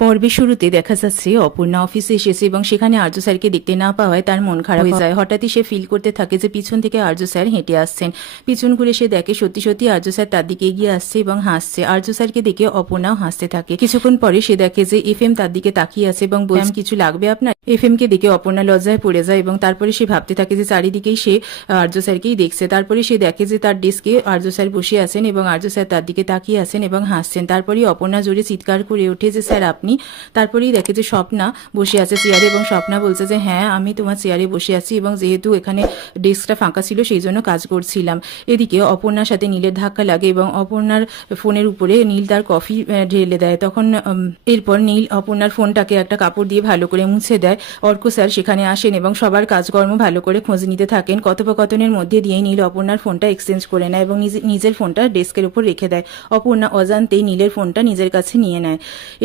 পর্বের শুরুতে দেখা যাচ্ছে অপর্ণা অফিসে এসেছে এবং সেখানে আর্য স্যারকে দেখতে না পাওয়ায় তার মন খারাপ হয়ে যায়। হঠাৎই সে ফিল করতে থাকে যে পিছন থেকে আর্য স্যার হেঁটে আসছেন। পিছন ঘুরে সে দেখে সত্যি সত্যি আর্য স্যার তার দিকে এগিয়ে আসছে এবং হাসছে। আর্য স্যারকে দেখে অপর্ণাও হাসতে থাকে। কিছুক্ষণ পরে সে দেখে যে এফএম তার দিকে তাকিয়ে আছে এবং বলছে, কিছু লাগবে আপনার? এফএম কে দেখে অপর্ণা লজ্জায় পড়ে যায় এবং তারপরে সে ভাবতে থাকে যে চারিদিকেই সে আর্য স্যারকেই দেখছে। তারপরে সে দেখে যে তার ডেস্কে আর্য স্যার বসে আছেন এবং আর্য স্যার তার দিকে তাকিয়ে আছেন এবং হাসছেন। তারপরেই অপর্ণা জোরে চিৎকার করে ওঠে যে স্যার আপনি। তারপরেই দেখে যে স্বপ্না বসে আছে চেয়ারে এবং স্বপ্না বলছে যে হ্যাঁ আমি তোমার চেয়ারে বসে আছি এবং যেহেতু এখানে ডেস্কটা ফাঁকা ছিল সেই জন্য কাজ করছিলাম। এদিকে অপর্ণার সাথে নীলের ধাক্কা লাগে এবং অপর্ণার ফোনের উপরে নীল তার কফি ঢেলে দেয়। তখন এরপর নীল অপর্ণার ফোনটাকে একটা কাপড় দিয়ে ভালো করে মুছে দেয়। অর্ক স্যার সেখানে আসেন এবং সবার কাজকর্ম ভালো করে খোঁজ নিতে থাকেন। কথোপকথনের মধ্যে দিয়ে নীল অপর্ণার ফোনটা এক্সচেঞ্জ করে নেয় এবং নিজের ফোনটা ডেস্কের উপর রেখে দেয়। অপর্ণা অজান্তেই নীলের ফোনটা নিজের কাছে নিয়ে নেয়।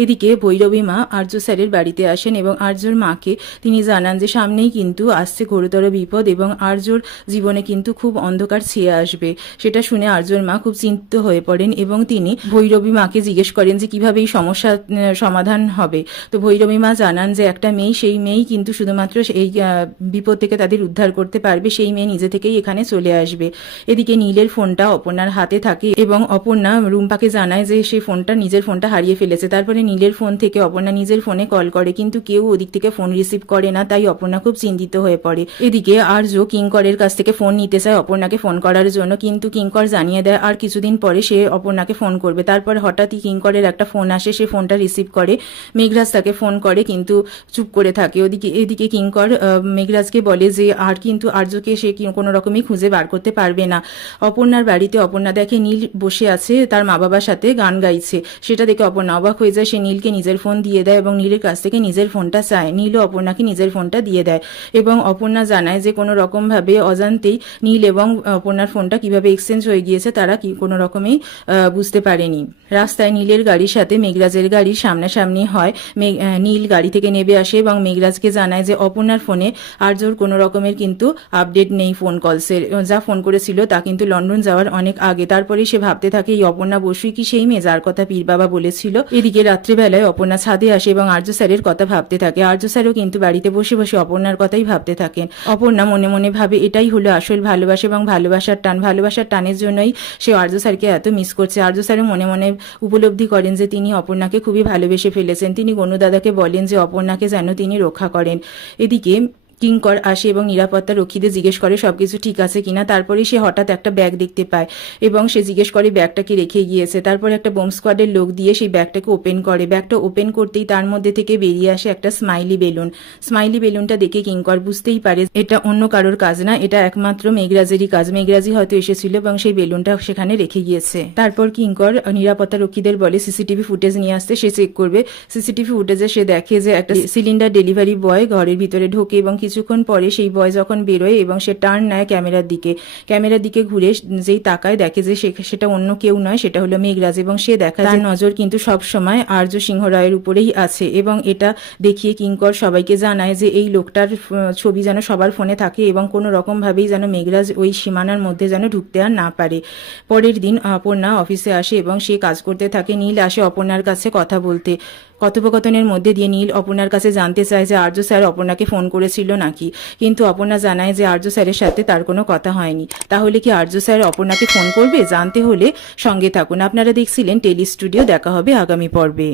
এদিকে ভৈরবী মা আর্য স্যারের বাড়িতে আসেন এবং আর্যর মাকে তিনি জানান যে সামনেই কিন্তু আসছে ঘোরতর বিপদ এবং আর্যর জীবনে কিন্তু খুব অন্ধকার ছেয়ে আসবে। সেটা শুনে আর্যর মা খুব চিন্তিত হয়ে পড়েন এবং তিনি ভৈরবী মাকে জিজ্ঞেস করেন যে কিভাবে এই সমস্যা সমাধান হবে। তো ভৈরবী মা জানান যে একটা মেয়ে, সেই মেয়েই কিন্তু শুধুমাত্র এই বিপদ থেকে তাদের উদ্ধার করতে পারবে। সেই মেয়ে নিজে থেকেই এখানে চলে আসবে। এদিকে নীলের ফোনটা অপর্ণার হাতে থাকে এবং অপর্ণা রুম্পাকে জানায় যে সে ফোনটা নিজের ফোনটা হারিয়ে ফেলেছে। তারপরে নীলের ফোন থেকে অপর্ণা নিজের ফোনে কল করে কিন্তু কেউ ওদিক থেকে ফোন রিসিভ করে না। তাই অপর্ণা খুব চিন্তিত হয়ে পড়ে। এদিকে আর্য কিঙ্করের কাছ থেকে ফোন নিতে চায় অপর্ণাকে ফোন করার জন্য, কিন্তু কিঙ্কর জানিয়ে দেয় আর কিছুদিন পরে সে অপর্ণাকে ফোন করবে। তারপর হঠাৎই কিঙ্করের একটা ফোন আসে, সে ফোনটা রিসিভ করে। মেঘরাজ তাকে ফোন করে কিন্তু চুপ করে থাকে। এদিকে কিঙ্কর মেঘরাজকে বলে যে আর কিন্তু আর্যকে সে কোনো রকমই খুঁজে বার করতে পারবে না। অপর্ণার বাড়িতে অপর্ণা দেখে নীল বসে আছে তার মা বাবার সাথে গান গাইছে। সেটা দেখে অপর্ণা অবাক হয়ে যায়। সে নীলকে নিজের ফোন দিয়ে দেয় এবং নীলের কাছ থেকে নিজের ফোনটা চায়। নীলও অপর্ণাকে নিজের ফোনটা দিয়ে দেয় এবং অপর্ণা জানায় যে কোনো রকম ভাবে অজান্তেই নীল এবং অপর্ণার ফোনটা কিভাবে এক্সচেঞ্জ হয়ে গিয়েছে তারা কোনো রকমেই বুঝতে পারেনি। রাস্তায় নীলের গাড়ির সাথে মেঘরাজের গাড়ির সামনাসামনি হয়। নীল গাড়ি থেকে নেমে আসে এবং মেঘরাজকে জানায় যে অপর্ণার ফোনে আর্যর কোনো রকমের কিন্তু আপডেট নেই ফোন কলসের। যা ফোন করেছিল তা কিন্তু লন্ডন যাওয়ার অনেক আগে। তারপরে সে ভাবতে থাকে এই অপর্ণা বসুই কি সেই মেয়ে যার কথা পীর বাবা বলেছিল। এদিকে রাত্রিবেলায় অপর্ণা ছাদে আসে এবং আর্য স্যারের কথা ভাবতে থাকে। আর্য স্যারও কিন্তু বাড়িতে বসে বসে অপর্ণার কথাই ভাবতে থাকেন। অপর্ণা মনে মনে ভাবে এটাই হলো আসল ভালোবাসা এবং ভালোবাসার টান। ভালোবাসার টানের জন্যই সে আর্য স্যারকে এত মিস করছে। আর্য স্যারও মনে মনে উপলব্ধি করেন যে তিনি অপর্ণাকে খুবই ভালোবেসে ফেলেছেন। তিনি গনু দাদাকে বলেন যে অপর্ণাকে যেন তিনি রক্ষা করেন। এদিকে কিঙ্কর আসে এবং নিরাপত্তা রক্ষীদের জিজ্ঞেস করে সবকিছু ঠিক আছে কিনা। তারপরে সে হঠাৎ একটা ব্যাগ দেখতে পায় এবং সে জিজ্ঞেস করে ব্যাগটাকে রেখে গিয়েছে। তারপর একটা বোম স্কোয়াডের লোক দিয়ে সেই ব্যাগটাকে ওপেন করে। ব্যাগটা ওপেন করতেই তার মধ্যে থেকে বেরিয়ে আসে একটা স্মাইলি বেলুন। স্মাইলি বেলুনটা দেখে কিঙ্কর বুঝতেই পারে এটা অন্য কারোর কাজ না, এটা একমাত্র মেঘরাজেরই কাজ। মেঘরাজই হয়তো এসেছিল এবং সেই বেলুনটা সেখানে রেখে গিয়েছে। তারপর কিঙ্কর নিরাপত্তা রক্ষীদের বলে সিসিটিভি ফুটেজ নিয়ে আসতে, সে চেক করবে। সিসিটিভি ফুটেজে সে দেখে যে একটা সিলিন্ডার ডেলিভারি বয় ঘরের ভিতরে ঢোকে এবং কিছুক্ষণ পরে সেই বয় যখন বেরোয় এবং সে টার্ন নেয় ক্যামেরার দিকে ঘুরে যেই তাকায় দেখে যে সেটা অন্য কেউ নয়, সেটা হলো মেঘরাজ। এবং সে দেখা তার নজর কিন্তু সব সময় আর্য সিংহ রায়ের উপরেই আছে এবং এটা দেখিয়ে কিঙ্কর সবাইকে জানায় যে এই লোকটার ছবি যেন সবার ফোনে থাকে এবং কোনো রকম ভাবেই যেন মেঘরাজ ওই সীমানার মধ্যে যেন ঢুকতে আর না পারে। পরের দিন অপর্ণা অফিসে আসে এবং সে কাজ করতে থাকে। নীল আসে অপর্ণার কাছে কথা বলতে। কথোপকথনের মধ্যে দিয়ে নীল অপর্ণার কাছে জানতে চায় যে আর্য স্যার অপর্ণাকে ফোন করেছিল নাকি, কিন্তু অপর্ণা জানায় যে আর্য স্যারের সাথে তার কোনো কথা হয়নি। তাহলে কি আর্য স্যার অপর্ণাকে ফোন করবে? জানতে হলে সঙ্গে থাকুন। আপনারা দেখছিলেন টেলি স্টুডিও। দেখা হবে আগামী পর্বে।